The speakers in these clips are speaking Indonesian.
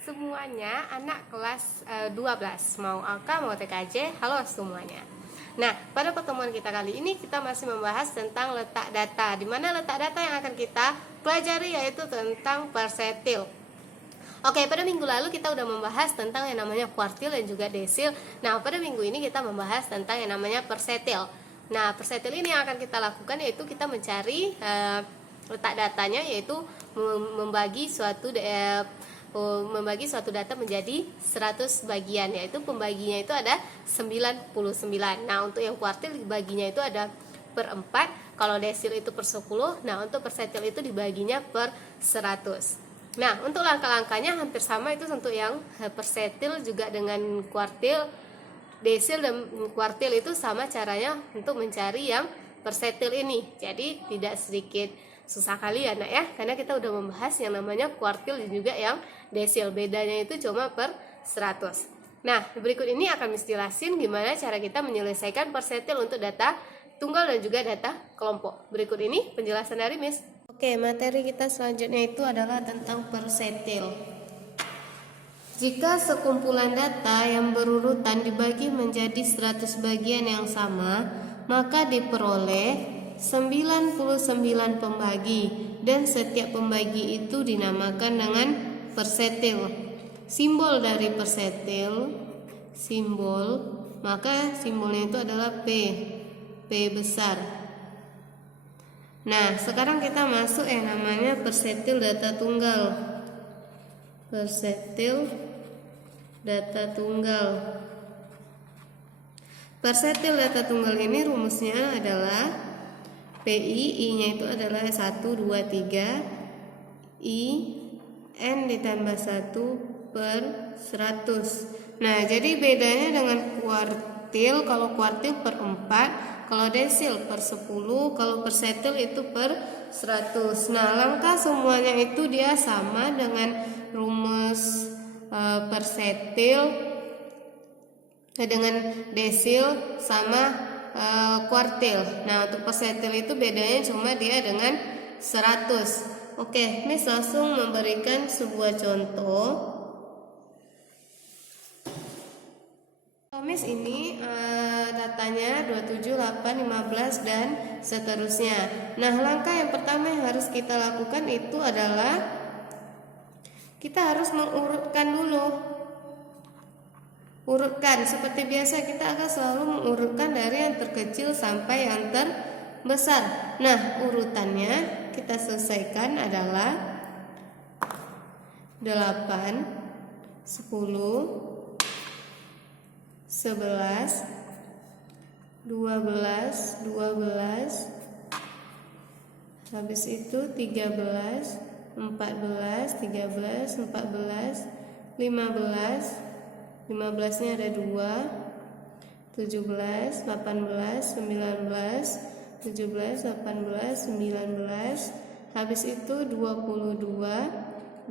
semuanya, anak kelas 12, mau AK mau TKJ. Halo semuanya. Nah, pada pertemuan kita kali ini kita masih membahas tentang letak data, di mana letak data yang akan kita pelajari yaitu tentang persentil. Oke, pada minggu lalu kita udah membahas tentang yang namanya kuartil dan juga desil. Nah, pada minggu ini kita membahas tentang yang namanya persentil. Nah, persentil ini yang akan kita lakukan yaitu kita mencari letak datanya, yaitu membagi suatu data menjadi 100 bagian, yaitu pembaginya itu ada 99. Nah, untuk yang kuartil dibaginya itu ada per 4, kalau desil itu per 10. Nah, untuk persentil itu dibaginya per 100. Nah, untuk langkah-langkahnya hampir sama, itu untuk yang persentil juga dengan kuartil. Desil dan kuartil itu sama caranya untuk mencari yang persentil ini. Jadi tidak sedikit susah kali ya nak ya, karena kita udah membahas yang namanya kuartil dan juga yang desil, bedanya itu cuma per 100. Nah, berikut ini akan menjelasin gimana cara kita menyelesaikan persentil untuk data tunggal dan juga data kelompok. Berikut ini penjelasan dari Miss. Oke, materi kita selanjutnya itu adalah tentang persentil. Jika sekumpulan data yang berurutan dibagi menjadi 100 bagian yang sama, maka diperoleh 99 pembagi, dan setiap pembagi itu dinamakan dengan persentil. Simbol dari persentil, maka simbolnya itu adalah P besar. Nah, sekarang kita masuk yang namanya persentil data tunggal. Persentil data tunggal. Persentil data tunggal ini rumusnya adalah I-nya itu adalah 1, 2, 3 I N ditambah 1 per 100. Nah, jadi bedanya dengan kuartil, kalau kuartil per 4, kalau desil per 10, kalau persentil itu per 100. Nah, langkah semuanya itu dia sama dengan rumus persentil dengan desil sama kuartil. Nah, untuk persentil itu bedanya cuma dia dengan 100. Oke, Miss langsung memberikan sebuah contoh. Miss ini datanya 27, 8, 15 dan seterusnya. Nah, langkah yang pertama yang harus kita lakukan itu adalah kita harus mengurutkan dulu. Urutkan seperti biasa, kita akan selalu mengurutkan dari yang terkecil sampai yang terbesar. Nah, urutannya kita selesaikan adalah 8, 10, 11, 12, habis itu 13, 14, 15-nya ada 2, 17, 18, 19, 17, 18, 19, habis itu 22,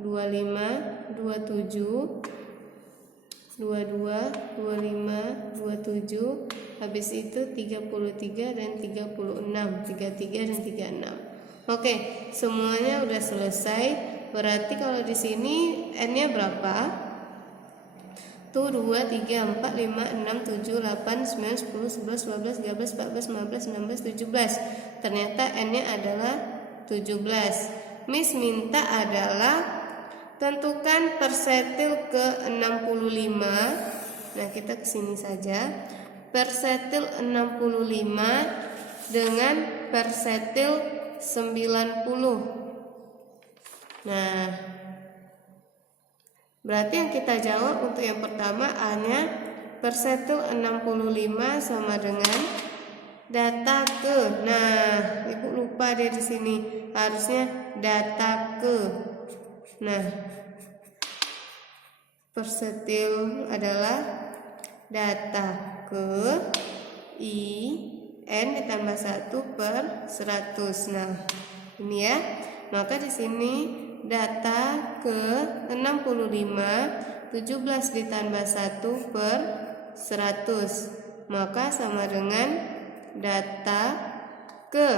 25, 27, 22, 25, 27, habis itu 33 dan 36, 33 dan 36. Oke, semuanya udah selesai. Berarti kalau di sini N-nya berapa? Tuh 2, 3, 4, 5, 6, 7, 8, 9, 10, 11, 12, 13, 14, 15, 16, 17. Ternyata N-nya adalah 17. Miss minta adalah tentukan persentil ke 65. Nah, kita kesini saja. Persentil 65 dengan persentil 90. Nah, berarti yang kita jawab untuk yang pertama A-nya persentil 65 sama dengan data ke. Nah, Ibu lupa dia di sini. Harusnya data ke. Nah, persentil adalah data ke I N ditambah 1 per 100. Nah, ini ya. Maka di sini data ke 65, 17 ditambah 1 per 100, maka sama dengan data ke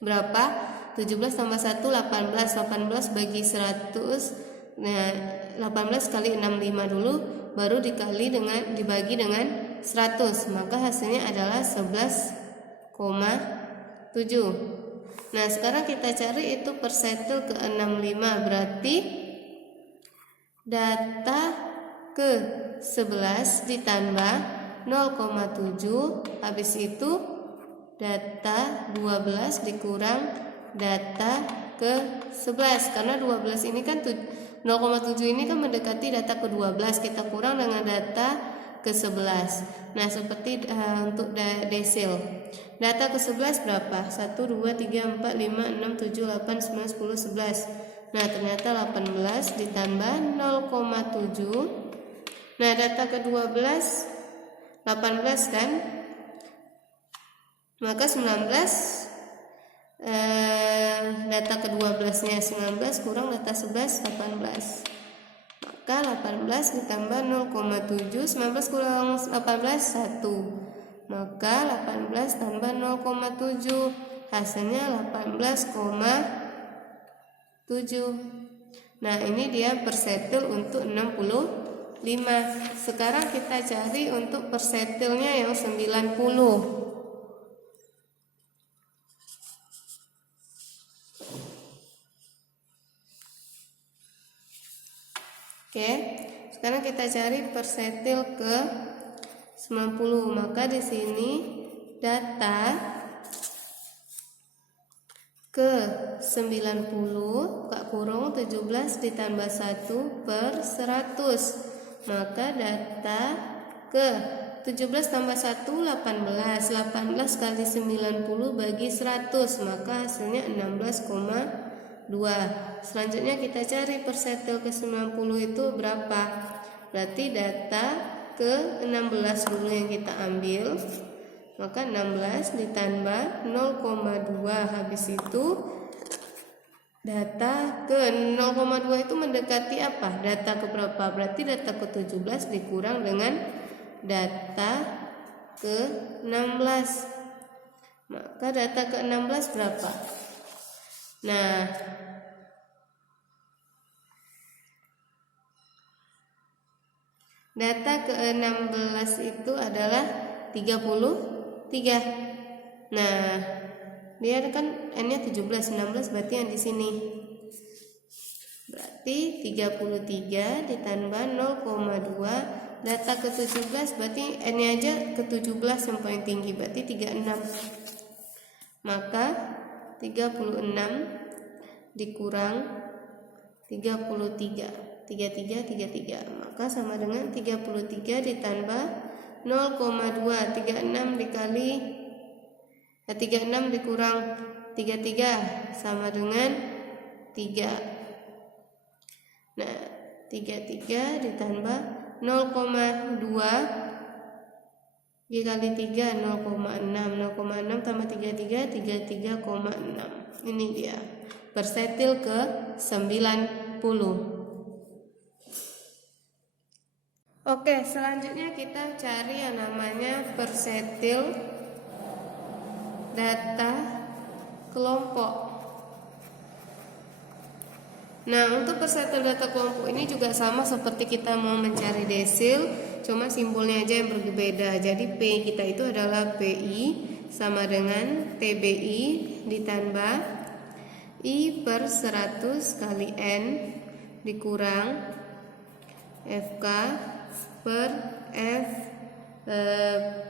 berapa? 17 tambah 1 18, 18 bagi 100 Nah, 18 kali 65 dulu, baru dibagi dengan 100, maka hasilnya adalah 11,7. Nah, sekarang kita cari itu persentil ke 65, berarti data ke 11 ditambah 0,7, habis itu data 12 dikurang data ke 11, karena 12 ini kan 0,7 ini kan mendekati data ke 12, kita kurang dengan data ke 11. Nah, seperti untuk desil, data ke 11 berapa? 1, 2, 3, 4, 5, 6, 7, 8, 9, 10, 11. Nah, ternyata 18 ditambah 0,7. Nah, data ke 12 18 kan, maka 19 data ke 12 nya 19 kurang data 11 18, maka 18 ditambah 0,7, 19 kurang 18 1, maka 18 tambah 0,7 hasilnya 18,7. Nah, ini dia persentil untuk 65. Sekarang kita cari untuk persentilnya yang 90. Oke, sekarang kita cari persentil ke 90. Maka di sini data ke 90 buka kurung 17 ditambah 1 per 100. Maka data ke 17 tambah 1 18. 18 kali 90 bagi 100, maka hasilnya 16,2. Selanjutnya kita cari persentil ke 90 itu berapa. Berarti data ke 16 dulu yang kita ambil, maka 16 ditambah 0,2, habis itu data ke 0,2 itu mendekati apa? Data ke berapa? Berarti data ke 17 dikurang dengan data ke 16, maka data ke 16 berapa? Nah, data ke 16 itu adalah 33. Nah, dia kan n-nya 17, 16 berarti yang di sini. Berarti 33 ditambah 0,2, data ke 17 berarti n-nya aja ke 17 yang paling tinggi, berarti 36. Maka 36 dikurang 33, 33, maka sama dengan 33 ditambah 0,2, 36 dikali 36 dikurang 33 sama dengan 3. Nah, 33 ditambah 0,2 dikali 3 0,6, 0,6 tambah 33 33,6. Ini dia persentil ke 90. Oke, selanjutnya kita cari yang namanya persentil data kelompok. Nah, untuk persentil data kelompok ini juga sama seperti kita mau mencari desil, cuma simbolnya aja yang berbeda. Jadi P kita itu adalah PI sama dengan TBI ditambah I per 100 kali N dikurang FK per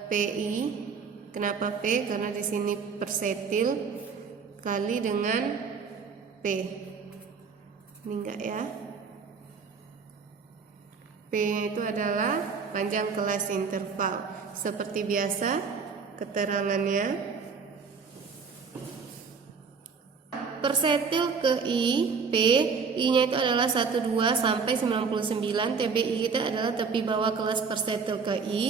PI. Kenapa P? Karena di sini persentil kali dengan P. Ini enggak ya? P itu adalah panjang kelas interval. Seperti biasa keterangannya. Persentil ke I, P, I-nya itu adalah 12 sampai 99, TBI kita adalah tepi bawah kelas persentil ke I,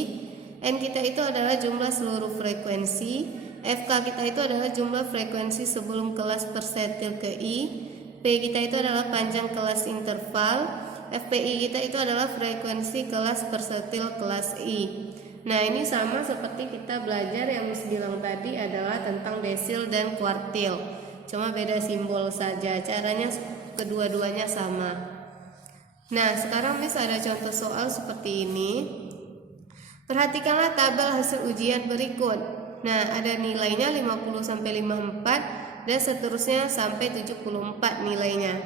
N kita itu adalah jumlah seluruh frekuensi, FK kita itu adalah jumlah frekuensi sebelum kelas persentil ke I, P kita itu adalah panjang kelas interval, FPI kita itu adalah frekuensi kelas persentil kelas I. Nah, ini sama seperti kita belajar yang Miss bilang tadi adalah tentang desil dan kuartil. Cuma beda simbol saja, caranya kedua-duanya sama. Nah, sekarang Miss ada contoh soal seperti ini. Perhatikanlah tabel hasil ujian berikut. Nah, ada nilainya 50 sampai 54 dan seterusnya sampai 74 nilainya.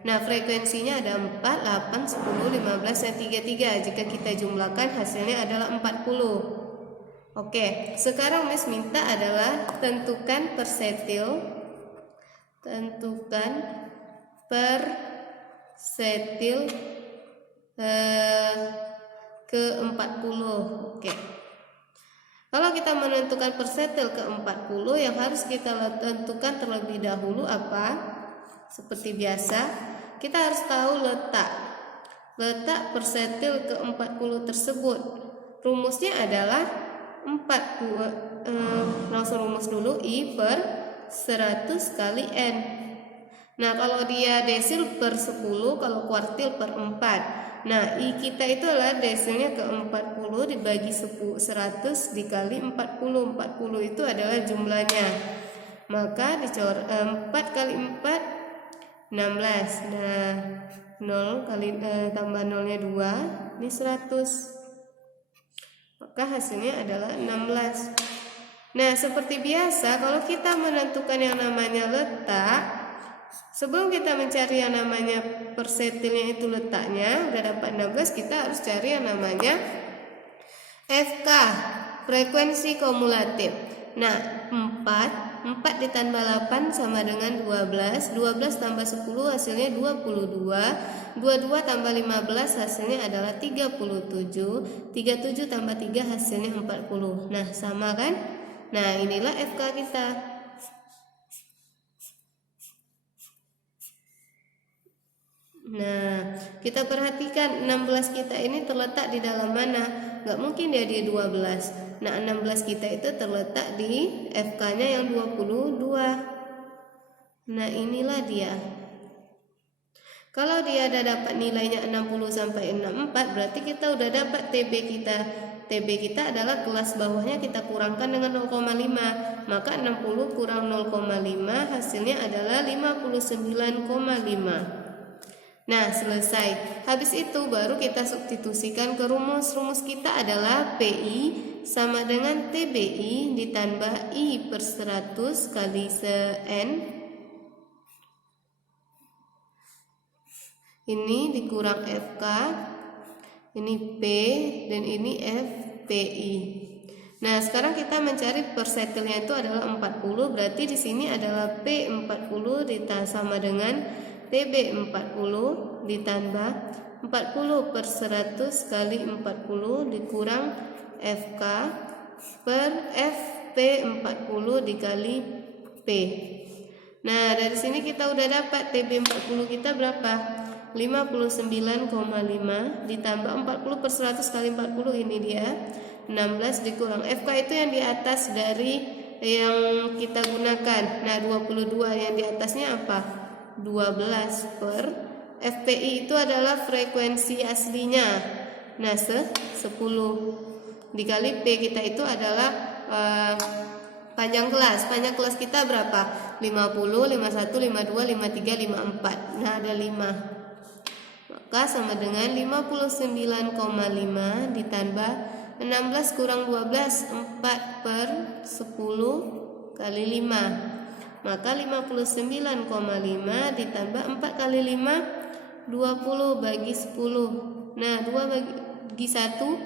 Nah, frekuensinya ada 4, 8, 10, 15 dan 33. Jika kita jumlahkan hasilnya adalah 40. Oke, sekarang Miss minta adalah tentukan persetil ke-40. Oke. Kalau kita menentukan persetil ke-40, yang harus kita tentukan terlebih dahulu apa? Seperti biasa, kita harus tahu letak persetil ke-40 tersebut. Rumusnya adalah 42, langsung rumus dulu, I per 100 kali N. Nah, kalau dia desil per 10, kalau kuartil per 4. Nah, I kita itu adalah desilnya ke 40 dibagi 100 dikali 40. 40 itu adalah jumlahnya. Maka 4 kali 4 16. Nah, 0 kali tambah 0-nya 2, ini 100. Maka hasilnya adalah 16. Nah, seperti biasa kalau kita menentukan yang namanya letak, sebelum kita mencari yang namanya persetilnya itu letaknya, udah dapat 16, kita harus cari yang namanya FK, frekuensi kumulatif. Nah, 4 ditambah 8 sama dengan 12. 12 tambah 10 hasilnya 22. 22 tambah 15 hasilnya adalah 37. 37 tambah 3 hasilnya 40. Nah, sama kan? Nah, inilah FK kita. Nah, kita perhatikan 16 kita ini terletak di dalam mana? Gak mungkin dia di 12. Nah, 16 kita itu terletak di FK-nya yang 22. Nah, inilah dia. Kalau dia ada dapat nilainya 60 sampai 64, berarti kita udah dapat TB kita. TB kita adalah kelas bawahnya kita kurangkan dengan 0,5. Maka 60 kurang 0,5 hasilnya adalah 59,5. Nah, selesai. Habis itu baru kita substitusikan ke rumus. Rumus kita adalah PI sama dengan TBI ditambah I per 100 kali N. Ini dikurang FK. Ini P dan ini FPI. Nah, sekarang kita mencari persetilnya itu adalah 40. Berarti di sini adalah P40 sama dengan TB 40 ditambah 40 per 100 kali 40 dikurang FK per FP 40 dikali P. Nah, dari sini kita udah dapat TB 40 kita berapa? 59,5 ditambah 40 per 100 kali 40, ini dia 16 dikurang FK itu yang di atas dari yang kita gunakan. Nah, 22 yang di atasnya apa? 12 per FPI itu adalah frekuensi aslinya. Nah, 10 dikali P kita itu adalah panjang kelas. Panjang kelas kita berapa? 50, 51, 52, 53, 54. Nah, ada 5. Maka sama dengan 59,5 ditambah 16 kurang 12, 4 per 10 kali 5. Maka 59,5 ditambah 4 kali 5, 20 bagi 10. Nah, 2 bagi 1,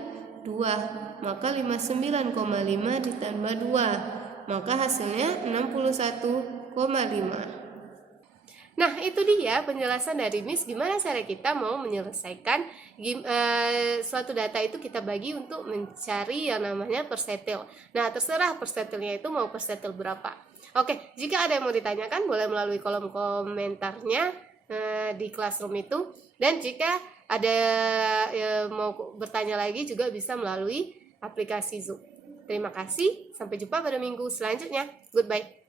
2. Maka 59,5 ditambah 2. Maka hasilnya 61,5. Nah, itu dia penjelasan dari Miss gimana cara kita mau menyelesaikan suatu data itu kita bagi untuk mencari yang namanya persetil. Nah, terserah persetilnya itu mau persetil berapa. Oke, jika ada yang mau ditanyakan boleh melalui kolom komentarnya di Classroom itu. Dan jika ada mau bertanya lagi juga bisa melalui aplikasi Zoom. Terima kasih, sampai jumpa pada minggu selanjutnya. Goodbye.